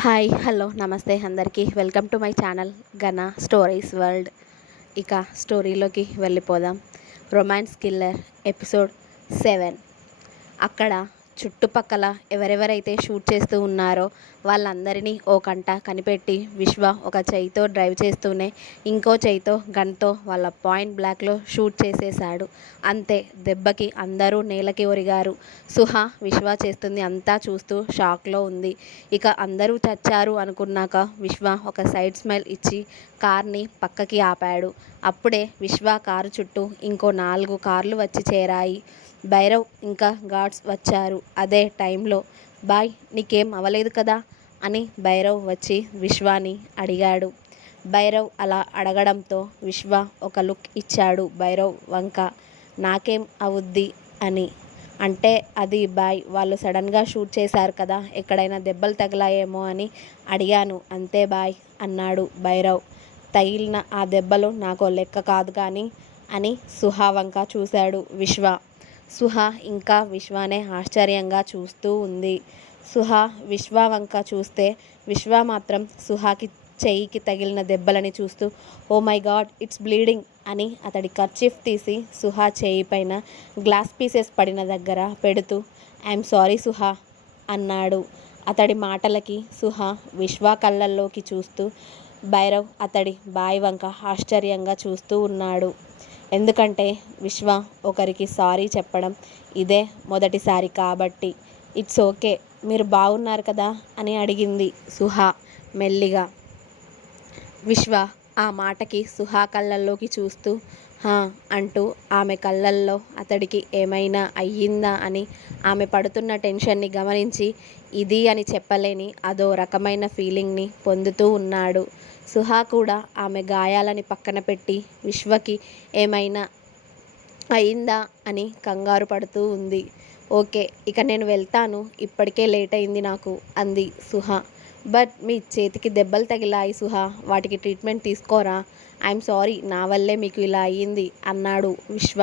Hi hello నమస్తే అందరికీ welcome to my channel గన స్టోరీస్ వరల్డ్. ఇక స్టోరీలోకి వెళ్ళిపోదాం. Romance killer episode 7. అక్కడ చుట్టుపక్కల ఎవరెవరైతే షూట్ చేస్తూ ఉన్నారో వాళ్ళందరినీ ఓ కంట కనిపెట్టి విశ్వ ఒక చెయ్యితో డ్రైవ్ చేస్తూనే ఇంకో చెయ్యితో గన్తో వాళ్ళ పాయింట్ బ్లాక్లో షూట్ చేసేశాడు. అంతే, దెబ్బకి అందరూ నేలకి ఒరిగారు. సుహ విశ్వ చేస్తుంది అంతా చూస్తూ షాక్లో ఉంది. ఇక అందరూ చచ్చారు అనుకున్నాక విశ్వ ఒక సైడ్ స్మైల్ ఇచ్చి కార్ని పక్కకి ఆపాడు. అప్పుడే విశ్వ కారు చుట్టూ ఇంకో 4 కార్లు వచ్చి చేరాయి. భైరవ్ ఇంకా గార్డ్స్ వచ్చారు. అదే టైంలో బాయ్ నీకేం అవలేదు కదా అని భైరవ్ వచ్చి విశ్వాని అడిగాడు. భైరవ్ అలా అడగడంతో విశ్వ ఒక లుక్ ఇచ్చాడు భైరవ్ వంక. నాకేం అవుద్ది అని. అంటే అది బాయ్ వాళ్ళు సడన్గా షూట్ చేశారు కదా, ఎక్కడైనా దెబ్బలు తగిలాయేమో అని అడిగాను అంతే బాయ్ అన్నాడు భైరవ్. తగిలిన ఆ దెబ్బలు నాకో లెక్క కాదు కానీ అని సుహ వంక చూశాడు విశ్వ. సుహ ఇంకా విశ్వానే ఆశ్చర్యంగా చూస్తూ ఉంది. సుహ విశ్వ వంక చూస్తే విశ్వ మాత్రం సుహాకి చెయ్యికి తగిలిన దెబ్బలని చూస్తూ oh my god it's bleeding అని అతడి కర్చీఫ్ తీసి సుహ చెయ్యి పైన గ్లాస్ పీసెస్ పడిన దగ్గర పెడుతూ ఐఎమ్ సారీ సుహ అన్నాడు. అతడి మాటలకి సుహ విశ్వ కళ్ళల్లోకి చూస్తూ భైరవ్ అతడి బాయ్ వంక ఆశ్చర్యంగా చూస్తూ ఉన్నాడు. ఎందుకంటే విశ్వ ఒకరికి సారీ చెప్పడం ఇదే మొదటిసారి కాబట్టి. ఇట్స్ ఓకే, మీరు బాగున్నారు కదా అని అడిగింది సుహ మెల్లిగా. విశ్వ ఆ మాటకి సుహ కళ్ళల్లోకి చూస్తూ హా అంటూ ఆమె కళ్ళల్లో అతడికి ఏమైనా అయ్యిందా అని ఆమె పడుతున్న టెన్షన్ని గమనించి ఇది అని చెప్పలేని అదో రకమైన ఫీలింగ్ని పొందుతూ ఉన్నాడు. సుహ కూడా ఆమె గాయాలని పక్కన పెట్టి విశ్వకి ఏమైనా అయిందా అని కంగారు పడుతూ ఉంది. ఓకే, ఇక నేను వెళ్తాను, ఇప్పటికే లేట్ అయింది నాకు అంది సుహ. బట్ మీ చేతికి దెబ్బలు తగిలాయి సుహ, వాటికి ట్రీట్మెంట్ తీసుకోరా. ఐఎమ్ సారీ నా వల్లే మీకు ఇలా అయ్యింది అన్నాడు విశ్వ.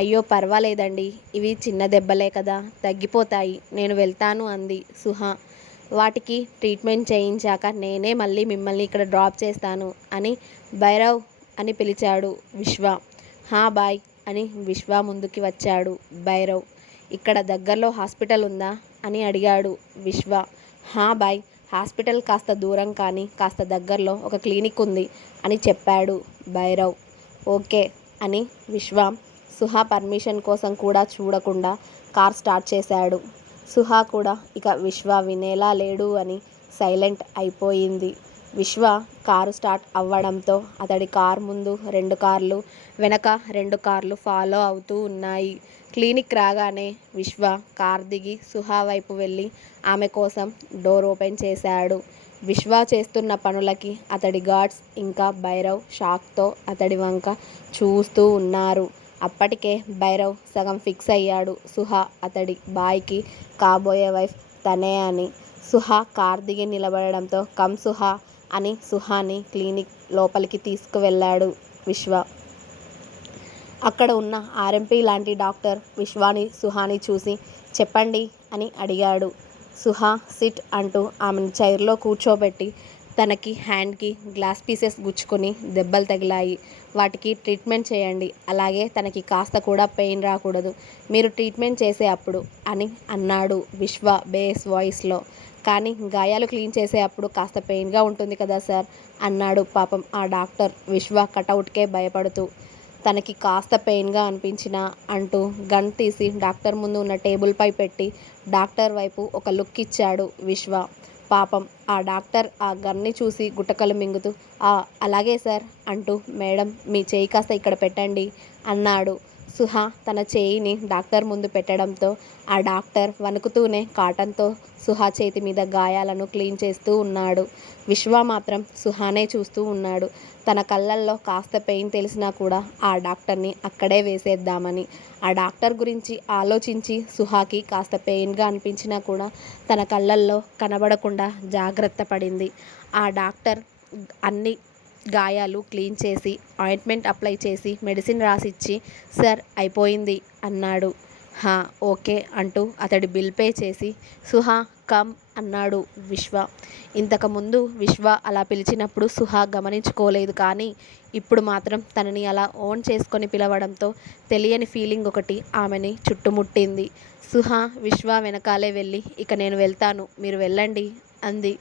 అయ్యో పర్వాలేదండి, ఇవి చిన్న దెబ్బలే కదా, తగ్గిపోతాయి, నేను వెళ్తాను అంది సుహ. వాటికి ట్రీట్మెంట్ చేయించాక నేనే మళ్ళీ మిమ్మల్ని ఇక్కడ డ్రాప్ చేస్తాను అని భైరవ్ అని పిలిచాడు విశ్వ. హా బాయ్ అని విశ్వ ముందుకి వచ్చాడు భైరవ్. ఇక్కడ దగ్గరలో హాస్పిటల్ ఉందా అని అడిగాడు విశ్వ. హా బాయ్, హాస్పిటల్ కాస్త దూరం కానీ కాస్త దగ్గరలో ఒక క్లినిక్ ఉంది అని చెప్పాడు భైరవ్. ఓకే అని విశ్వ సుహ పర్మిషన్ కోసం కూడా చూడకుండా కార్ స్టార్ట్ చేశాడు. సుహ కూడా ఇక విశ్వ వినేలా లేడు అని సైలెంట్ అయిపోయింది. విశ్వ కారు స్టార్ట్ అవ్వడంతో అతడి కార్ ముందు 2 కార్లు, వెనక 2 కార్లు ఫాలో అవుతూ ఉన్నాయి. క్లినిక్ రాగానే విశ్వ కార్ దిగి సుహ వైపు వెళ్ళి ఆమె కోసం డోర్ ఓపెన్ చేశాడు. విశ్వ చేస్తున్న పనులకి అతడి గార్డ్స్ ఇంకా భైరవ్ షాక్తో అతడి వంక చూస్తూ ఉన్నారు. అప్పటికే భైరవ్ సగం ఫిక్స్ అయ్యాడు సుహ అతడి బాయ్కి కాబోయే వైఫ్ తనే అని. సుహ కార్ దిగి నిలబడడంతో కమ్ సుహ అని సుహాని క్లినిక్ లోపలికి తీసుకువెళ్ళాడు విశ్వ. అక్కడ ఉన్న ఆర్ఎంపీ లాంటి డాక్టర్ విశ్వాని సుహాని చూసి చెప్పండి అని అడిగాడు. సుహ సిట్ అంటూ ఆమెను చైర్లో కూర్చోబెట్టి తనకి హ్యాండ్కి గ్లాస్ పీసెస్ గుచ్చుకొని దెబ్బలు తగిలాయి, వాటికి ట్రీట్మెంట్ చేయండి, అలాగే తనకి కాస్త కూడా పెయిన్ రాకూడదు మీరు ట్రీట్మెంట్ చేసే అప్పుడు అని అన్నాడు విశ్వ బేస్ వాయిస్లో. కానీ గాయాలు క్లీన్ చేసే అప్పుడు కాస్త పెయిన్గా ఉంటుంది కదా సార్ అన్నాడు పాపం ఆ డాక్టర్ విశ్వ కటౌట్కే భయపడుతూ. తనకి కాస్త పెయిన్గా అనిపించినా అంటూ గన్ తీసి డాక్టర్ ముందు ఉన్న టేబుల్పై పెట్టి డాక్టర్ వైపు ఒక లుక్ ఇచ్చాడు విశ్వ. పాపం ఆ డాక్టర్ ఆ గన్ని చూసి గుటకలు మింగుతూ అలాగే సార్ అంటూ మేడం మీ చేయి కాస్త ఇక్కడ పెట్టండి అన్నాడు. సుహ తన చేయిని డాక్టర్ ముందు పెట్టడంతో ఆ డాక్టర్ వణుకుతూనే కాటన్తో సుహ చేతి మీద గాయాలను క్లీన్ చేస్తూ ఉన్నాడు. విశ్వ మాత్రం సుహానే చూస్తూ ఉన్నాడు. తన కళ్ళల్లో కాస్త పెయిన్ తెలిసినా కూడా ఆ డాక్టర్ని అక్కడే వేసేద్దామని. ఆ డాక్టర్ గురించి ఆలోచించి సుహాకి కాస్త పెయిన్గా అనిపించినా కూడా తన కళ్ళల్లో కనబడకుండా జాగ్రత్త పడింది. ఆ డాక్టర్ అన్ని గాయాలు క్లీన్ చేసి ఆయింట్మెంట్ అప్లై చేసి మెడిసిన్ రాసిచ్చి సార్ అయిపోయింది అన్నాడు. హా ఓకే అంటూ అతడి బిల్ పే చేసి సుహ కమ్ అన్నాడు విశ్వ. ఇంతకుముందు విశ్వ అలా పిలిచినప్పుడు సుహా గమనించుకోలేదు, కానీ ఇప్పుడు మాత్రం తనని అలా ఓన్ చేసుకొని పిలవడంతో తెలియని ఫీలింగ్ ఒకటి ఆమెని చుట్టుముట్టింది. సుహా విశ్వ వెనకాలే వెళ్ళి, ఇక నేను వెళ్తాను, మీరు వెళ్ళండి అంది.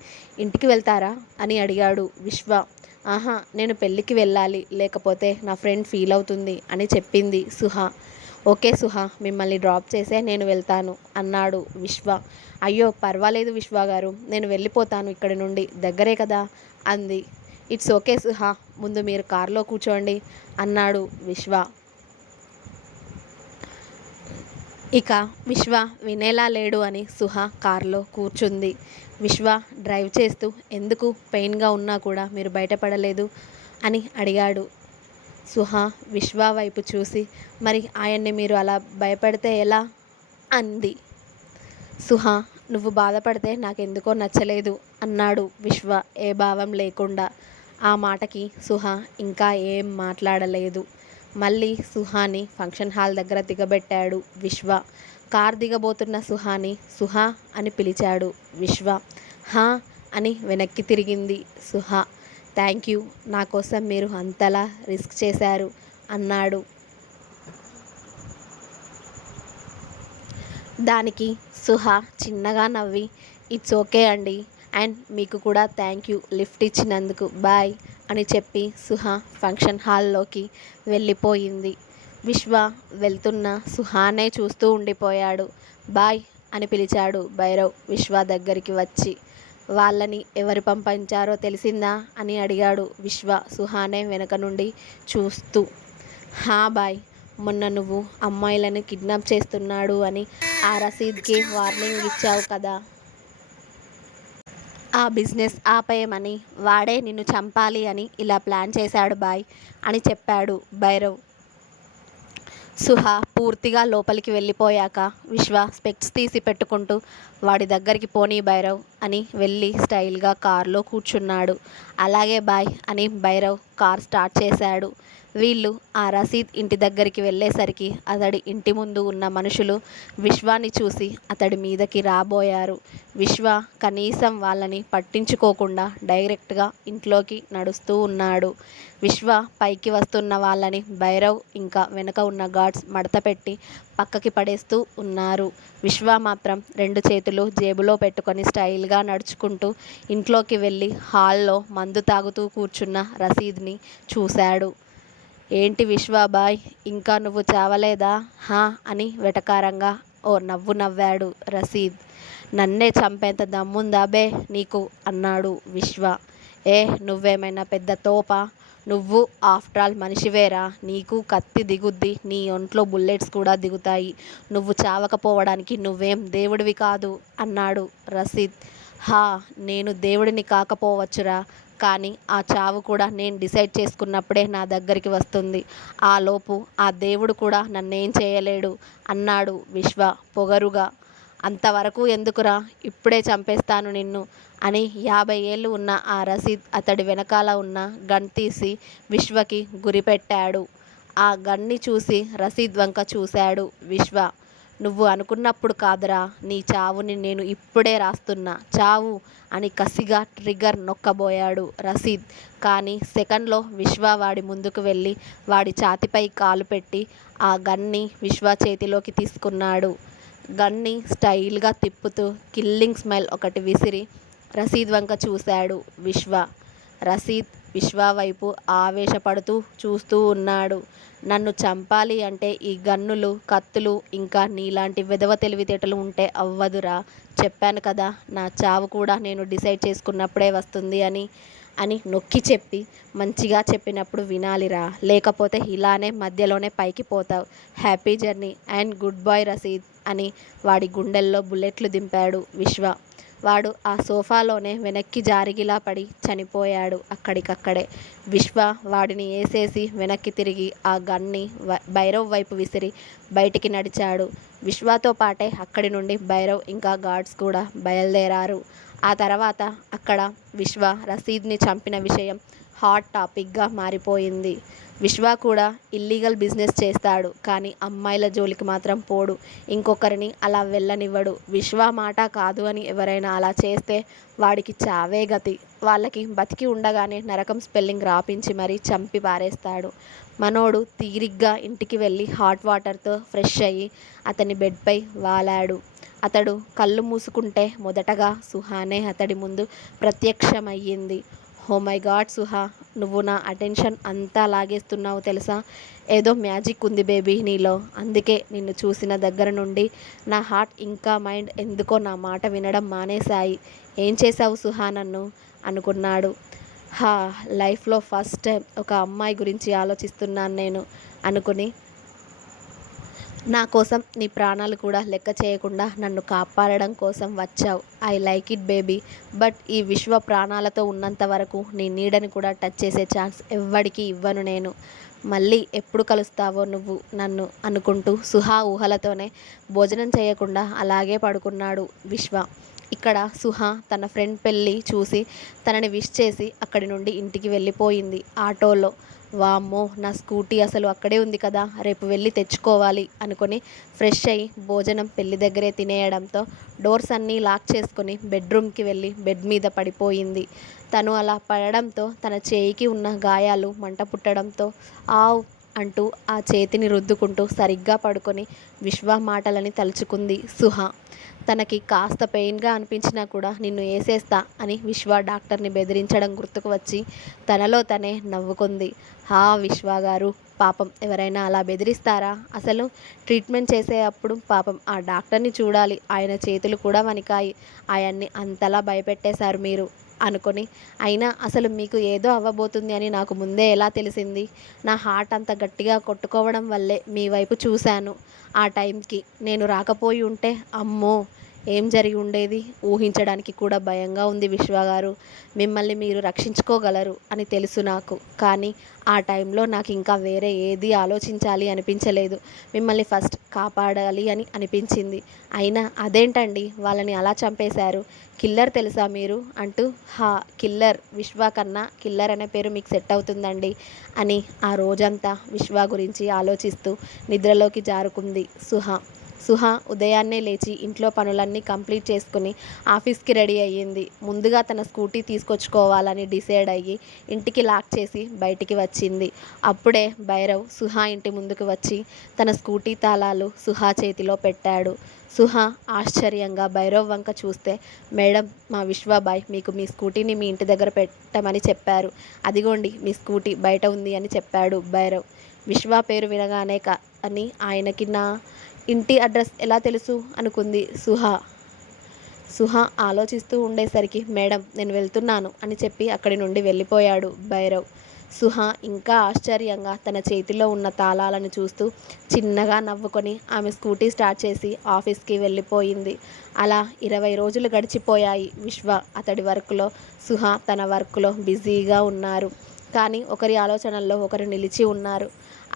ఇంటికి వెళ్తారా అని అడిగాడు విశ్వ. ఆహా, నేను పెళ్ళికి వెళ్ళాలి, లేకపోతే నా ఫ్రెండ్ ఫీల్ అవుతుంది అని చెప్పింది సుహా. ఓకే సుహా, మిమ్మల్ని డ్రాప్ చేసే నేను వెళ్తాను అన్నాడు విశ్వ. అయ్యో పర్వాలేదు విశ్వ గారు, నేను వెళ్ళిపోతాను ఇక్కడి నుండి, దగ్గరే కదా అంది. ఇట్స్ ఓకే సుహా, ముందు మీరు కారులో కూర్చోండి అన్నాడు విశ్వ. ఇక విశ్వ వినేలా లేడు అని సుహా కారులో కూర్చుంది. విశ్వ డ్రైవ్ చేస్తూ, ఎందుకు పెయిన్గా ఉన్నా కూడా మీరు బయటపడలేదు అని అడిగాడు. సుహా విశ్వ వైపు చూసి, మరి ఆయన్ని మీరు అలా భయపడితే ఎలా అంది. సుహా నువ్వు బాధపడితే నాకెందుకో నచ్చలేదు అన్నాడు విశ్వ ఏ భావం లేకుండా. ఆ మాటకి సుహా ఇంకా ఏం మాట్లాడలేదు. మళ్ళీ సుహాని ఫంక్షన్ హాల్ దగ్గర దిగబెట్టాడు విశ్వ. కార్ దిగబోతున్న సుహాని సుహా అని పిలిచాడు విశ్వ. హా అని వెనక్కి తిరిగింది సుహా. థ్యాంక్ యూ, నా కోసం మీరు అంతలా రిస్క్ చేశారు అన్నాడు. దానికి సుహా చిన్నగా నవ్వి, ఇట్స్ ఓకే అండి, అండ్ మీకు కూడా థ్యాంక్ యూ లిఫ్ట్ ఇచ్చినందుకు, బాయ్ అని చెప్పి సుహా ఫంక్షన్ హాల్లోకి వెళ్ళిపోయింది. విశ్వ వెళ్తున్న సుహానే చూస్తూ ఉండిపోయాడు. బాయ్ అని పిలిచాడు భైరవ్ విశ్వ దగ్గరికి వచ్చి. వాళ్ళని ఎవరు పంపించారో తెలిసిందా అని అడిగాడు విశ్వ సుహానే వెనక నుండి చూస్తూ. హా బాయ్, మొన్న నువ్వు అమ్మాయిలను కిడ్నాప్ చేస్తున్నాడు అని ఆ రసీద్కి వార్నింగ్ ఇచ్చావు కదా, ఆ బిజినెస్ ఆపేయమని వాడే నిన్ను చంపాలి అని ఇలా ప్లాన్ చేశాడు బాయ్ అని చెప్పాడు భైరవ్. సుహా పూర్తిగా లోపలికి వెళ్ళిపోయాక విశ్వ స్పెక్ట్స్ తీసి పెట్టుకుంటూ, వాడి దగ్గరికి పోనీ భైరవ్ అని వెళ్ళి స్టైల్గా కారులో కూర్చున్నాడు. అలాగే బాయ్ అని భైరవ్ కార్ స్టార్ట్ చేశాడు. వీళ్ళు ఆ రసీద్ ఇంటి దగ్గరికి వెళ్ళేసరికి అతడి ఇంటి ముందు ఉన్న మనుషులు విశ్వాని చూసి అతడి మీదకి రాబోయారు. విశ్వ కనీసం వాళ్ళని పట్టించుకోకుండా డైరెక్ట్గా ఇంట్లోకి నడుస్తూ ఉన్నాడు. విశ్వ పైకి వస్తున్న వాళ్ళని భైరవ్ ఇంకా వెనక ఉన్న గార్డ్స్ మడతపెట్టి పక్కకి పడేస్తూ ఉన్నారు. విశ్వ మాత్రం 2 చేతులు జేబులో పెట్టుకొని స్టైల్గా నడుచుకుంటూ ఇంట్లోకి వెళ్ళి హాల్లో మందు తాగుతూ కూర్చున్న రసీద్ని చూశాడు. ఏంటి విశ్వాబాయ్, ఇంకా నువ్వు చావలేదా హా అని వెటకారంగా ఓ నవ్వు నవ్వాడు రసీద్. నన్నే చంపేంత దమ్ముందా బే నీకు అన్నాడు విశ్వ. ఏ నువ్వేమైనా పెద్ద తోపా, నువ్వు ఆఫ్టర్ ఆల్ మనిషివేరా, నీకు కత్తి దిగుద్ది, నీ ఒంట్లో బుల్లెట్స్ కూడా దిగుతాయి, నువ్వు చావకపోవడానికి నువ్వేం దేవుడివి కాదు అన్నాడు రసీద్. హా, నేను దేవుడిని కాకపోవచ్చురా, కానీ ఆ చావు కూడా నేను డిసైడ్ చేసుకున్నప్పుడే నా దగ్గరికి వస్తుంది, ఆ లోపు ఆ దేవుడు కూడా నన్నేం చేయలేడు అన్నాడు విశ్వ పొగరుగా. అంతవరకు ఎందుకురా, ఇప్పుడే చంపేస్తాను నిన్ను అని 50 ఏళ్ళు ఉన్న ఆ రసీద్ అతడి వెనకాల ఉన్న గన్ తీసి విశ్వకి గురిపెట్టాడు. ఆ గన్ని చూసి రసీద్ వంక చూశాడు విశ్వ. నువ్వు అనుకున్నప్పుడు కాదురా, నీ చావుని నేను ఇప్పుడే రాస్తున్నా, చావు అని కసిగా ట్రిగ్గర్ నొక్కబోయాడు రసీద్. కానీ సెకండ్లో విశ్వ వాడి ముందుకు వెళ్ళి వాడి ఛాతీపై కాలు పెట్టి ఆ గన్ని విశ్వ చేతిలోకి తీసుకున్నాడు. గన్ని స్టైల్గా తిప్పుతూ కిల్లింగ్ స్మైల్ ఒకటి విసిరి రసీద్ వంక చూశాడు విశ్వ. రసీద్ విశ్వ వైపు ఆవేశపడుతూ చూస్తూ ఉన్నాడు. నన్ను చంపాలి అంటే ఈ గన్నులు, కత్తులు, ఇంకా నీలాంటి వెధవ తెలివితేటలు ఉంటే అవ్వదురా, చెప్పాను కదా, నా చావు కూడా నేను డిసైడ్ చేసుకున్నప్పుడే వస్తుంది అని అని నొక్కి చెప్పి, మంచిగా చెప్పినప్పుడు వినాలిరా, లేకపోతే ఇలానే మధ్యలోనే పైకి పోతావు, happy journey and good bye Rasheed అని వాడి గుండెల్లో బుల్లెట్లు దింపాడు విశ్వ. వాడు ఆ సోఫాలోనే వెనక్కి జారిగిలా పడి చనిపోయాడు అక్కడికక్కడే. విశ్వ వాడిని వేసేసి వెనక్కి తిరిగి ఆ గన్ని భైరవ్ వైపు విసిరి బయటికి నడిచాడు. విశ్వతో పాటే అక్కడి నుండి భైరవ్ ఇంకా గార్డ్స్ కూడా బయలుదేరారు. ఆ తర్వాత అక్కడ విశ్వ రసీద్ని చంపిన విషయం హాట్ టాపిక్గా మారిపోయింది. విశ్వ కూడా ఇల్లీగల్ బిజినెస్ చేస్తాడు, కానీ అమ్మాయిల జోలికి మాత్రం పోడు. ఇంకొకరిని అలా వెళ్ళనివ్వడు. విశ్వ మాట కాదు అని ఎవరైనా అలా చేస్తే వాడికి చావే గతి. వాళ్ళకి బతికి ఉండగానే నరకం స్పెల్లింగ్ రాపించి మరీ చంపి పారేస్తాడు. మనోడు తీరిగ్గా ఇంటికి వెళ్ళి హాట్ వాటర్తో ఫ్రెష్ అయ్యి అతని బెడ్పై వాలాడు. అతడు కళ్ళు మూసుకుంటే మొదటగా సుహానే అతడి ముందు ప్రత్యక్షమయ్యింది. ఓ మై గాడ్ సుహా, నువ్వు నా అటెన్షన్ అంతా లాగేస్తున్నావు తెలుసా. ఏదో మ్యాజిక్ ఉంది బేబీ నీలో. అందుకే నిన్ను చూసిన దగ్గర నుండి నా హార్ట్ ఇంకా మైండ్ ఎందుకో నా మాట వినడం మానేశాయి. ఏం చేశావు సుహా నన్ను అనుకున్నాడు. హా, లైఫ్లో ఫస్ట్ టైం ఒక అమ్మాయి గురించి ఆలోచిస్తున్నాను నేను అనుకుని, నా కోసం నీ ప్రాణాలు కూడా లెక్క చేయకుండా నన్ను కాపాడడం కోసం వచ్చావు. I like it baby. But ఈ విశ్వ ప్రాణాలతో ఉన్నంత వరకు నీ నీడని కూడా టచ్ చేసే ఛాన్స్ ఎవ్వడికి ఇవ్వను నేను. మళ్ళీ ఎప్పుడు కలుస్తావో నువ్వు నన్ను అనుకుంటూ సుహా ఊహలతోనే భోజనం చేయకుండా అలాగే పడుకున్నాడు విశ్వ. ఇక్కడ సుహా తన ఫ్రెండ్ పెళ్ళి చూసి తనని విష్ చేసి అక్కడి నుండి ఇంటికి వెళ్ళిపోయింది ఆటోలో. వామ్మో, నా స్కూటీ అసలు అక్కడే ఉంది కదా, రేపు వెళ్ళి తెచ్చుకోవాలి అనుకుని ఫ్రెష్ అయ్యి భోజనం పెళ్లి దగ్గరే తినేయడంతో డోర్స్ అన్నీ లాక్ చేసుకొని బెడ్రూమ్కి వెళ్ళి బెడ్ మీద పడిపోయింది. తను అలా పడడంతో తన చేయికి ఉన్న గాయాలు మంట పుట్టడంతో ఆవ్ అంటూ ఆ చేతిని రుద్దుకుంటూ సరిగ్గా పడుకొని విశ్వ మాటలని తలుచుకుంది సుహా. తనకి కాస్త పెయిన్గా అనిపించినా కూడా నిన్ను వేసేస్తా అని విశ్వ డాక్టర్ని బెదిరించడం గుర్తుకు వచ్చి తనలో తనే నవ్వుకుంది. హా విశ్వ గారు, పాపం ఎవరైనా అలా బెదిరిస్తారా? అసలు ట్రీట్మెంట్ చేసే అప్పుడు పాపం ఆ డాక్టర్ని చూడాలి, ఆయన చేతులు కూడా వణికాయి. ఆయన్ని అంతలా భయపెట్టేశారు మీరు అనుకొని, అయినా అసలు మీకు ఏదో అవ్వబోతుంది అని నాకు ముందే ఎలా తెలిసింది? నా హార్ట్ అంత గట్టిగా కొట్టుకోవడం వల్లే మీ వైపు చూశాను. ఆ టైంకి నేను రాకపోయి ఉంటే అమ్మో ఏం జరిగి ఉండేది ఊహించడానికి కూడా భయంగా ఉంది విశ్వగారు. మిమ్మల్ని మీరు రక్షించుకోగలరు అని తెలుసు నాకు, కానీ ఆ టైంలో నాకు ఇంకా వేరే ఏది ఆలోచించాలి అనిపించలేదు. మిమ్మల్ని ఫస్ట్ కాపాడాలి అని అనిపించింది. అయినా అదేంటండి వాళ్ళని అలా చంపేశారు? కిల్లర్ తెలుసా మీరు అంటూ, హా కిల్లర్, విశ్వ కన్నా కిల్లర్ అనే పేరు మీకు సెట్ అవుతుందండి అని ఆ రోజంతా విశ్వ గురించి ఆలోచిస్తూ నిద్రలోకి జారుకుంది సుహా. సుహా ఉదయాన్నే లేచి ఇంట్లో పనులన్నీ కంప్లీట్ చేసుకుని ఆఫీస్కి రెడీ అయ్యింది. ముందుగా తన స్కూటీ తీసుకొచ్చుకోవాలని డిసైడ్ అయ్యి ఇంటికి లాక్ చేసి బయటికి వచ్చింది. అప్పుడే భైరవ్ సుహా ఇంటి ముందుకు వచ్చి తన స్కూటీ తాళాలు సుహా చేతిలో పెట్టాడు. సుహా ఆశ్చర్యంగా భైరవ్ వంక చూస్తే, మేడం, మా విశ్వబాయ్ మీకు మీ స్కూటీని మీ ఇంటి దగ్గర పెట్టమని చెప్పారు. అదిగోండి మీ స్కూటీ బయట ఉంది అని చెప్పాడు భైరవ్. విశ్వ పేరు వినగానే అని ఆయనకి నా ఇంటి అడ్రస్ ఎలా తెలుసు అనుకుంది సుహా. సుహా ఆలోచిస్తూ ఉండేసరికి, మేడం నేను వెళ్తున్నాను అని చెప్పి అక్కడి నుండి వెళ్ళిపోయాడు భైరవ్. సుహా ఇంకా ఆశ్చర్యంగా తన చేతిలో ఉన్న తాళాలను చూస్తూ చిన్నగా నవ్వుకొని ఆమె స్కూటీ స్టార్ట్ చేసి ఆఫీస్కి వెళ్ళిపోయింది. అలా 20 రోజులు గడిచిపోయాయి. విశ్వ అతడి వర్క్లో, సుహా తన వర్క్లో బిజీగా ఉన్నారు. కానీ ఒకరి ఆలోచనల్లో ఒకరు నిలిచి ఉన్నారు.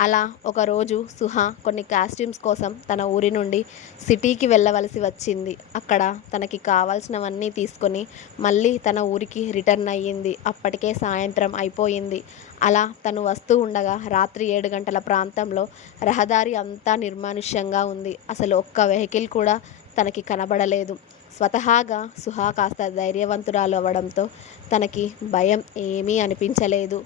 అలా ఒకరోజు సుహా కొన్ని కాస్ట్యూమ్స్ కోసం తన ఊరి నుండి సిటీకి వెళ్ళవలసి వచ్చింది. అక్కడ తనకి కావాల్సినవన్నీ తీసుకొని మళ్ళీ తన ఊరికి రిటర్న్ అయ్యింది. అప్పటికే సాయంత్రం అయిపోయింది. అలా తను వస్తూ ఉండగా రాత్రి 7 గంటల ప్రాంతంలో రహదారి అంతా నిర్మానుష్యంగా ఉంది. అసలు ఒక్క వెహికల్ కూడా తనకి కనబడలేదు. స్వతహాగా సుహా కాస్త ధైర్యవంతురాలు అవ్వడంతో తనకి భయం ఏమీ అనిపించలేదు.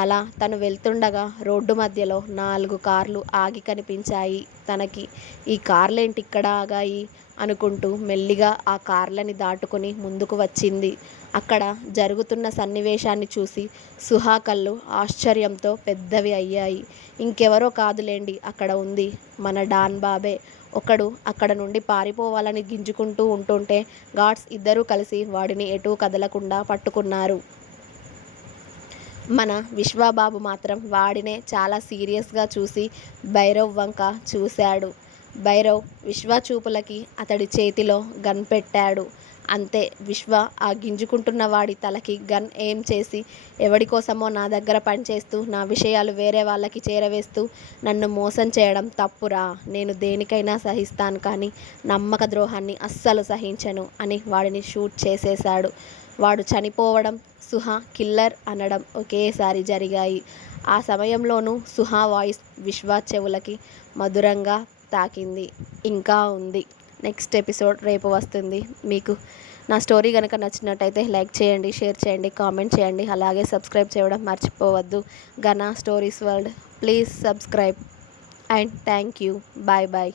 అలా తను వెళ్తుండగా రోడ్డు మధ్యలో 4 కార్లు ఆగి కనిపించాయి తనకి. ఈ కార్లేంటి ఇక్కడ ఆగాయి అనుకుంటూ మెల్లిగా ఆ కార్లని దాటుకొని ముందుకు వచ్చింది. అక్కడ జరుగుతున్న సన్నివేశాన్ని చూసి సుహా కళ్ళు ఆశ్చర్యంతో పెద్దవి అయ్యాయి. ఇంకెవరో కాదులేండి అక్కడ ఉంది, మన డాన్ బాబే. ఒకడు అక్కడ నుండి పారిపోవాలని గింజుకుంటూ ఉంటుంటే గార్డ్స్ ఇద్దరూ కలిసి వాడిని ఎటూ కదలకుండా పట్టుకున్నారు. మన విశ్వబాబు మాత్రం వాడినే చాలా సీరియస్గా చూసి భైరవ్ వంక చూశాడు. భైరవ్ విశ్వ చూపులకి అతడి చేతిలో గన్ పెట్టాడు. అంతే, విశ్వ ఆ గింజుకుంటున్న వాడి తలకి గన్ ఏం చేసి, ఎవడి కోసమో నా దగ్గర పనిచేస్తూ నా విషయాలు వేరే వాళ్ళకి చేరవేస్తూ నన్ను మోసం చేయడం తప్పురా, నేను దేనికైనా సహిస్తాను కానీ నమ్మక ద్రోహాన్ని అస్సలు సహించను అని వాడిని షూట్ చేసేశాడు. వాడు చనిపోవడం, సుహా కిల్లర్ అనడం ఒకేసారి జరిగాయి. ఆ సమయంలోనూ సుహా వాయిస్ విశ్వ చెవులకి మధురంగా తాకింది. ఇంకా ఉంది. నెక్స్ట్ ఎపిసోడ్ రేపు వస్తుంది. మీకు నా స్టోరీ కనుక నచ్చినట్టయితే లైక్ చేయండి, షేర్ చేయండి, కామెంట్ చేయండి. అలాగే సబ్స్క్రైబ్ చేయడం మర్చిపోవద్దు. ఘనా stories world, please subscribe and thank you. Bye bye.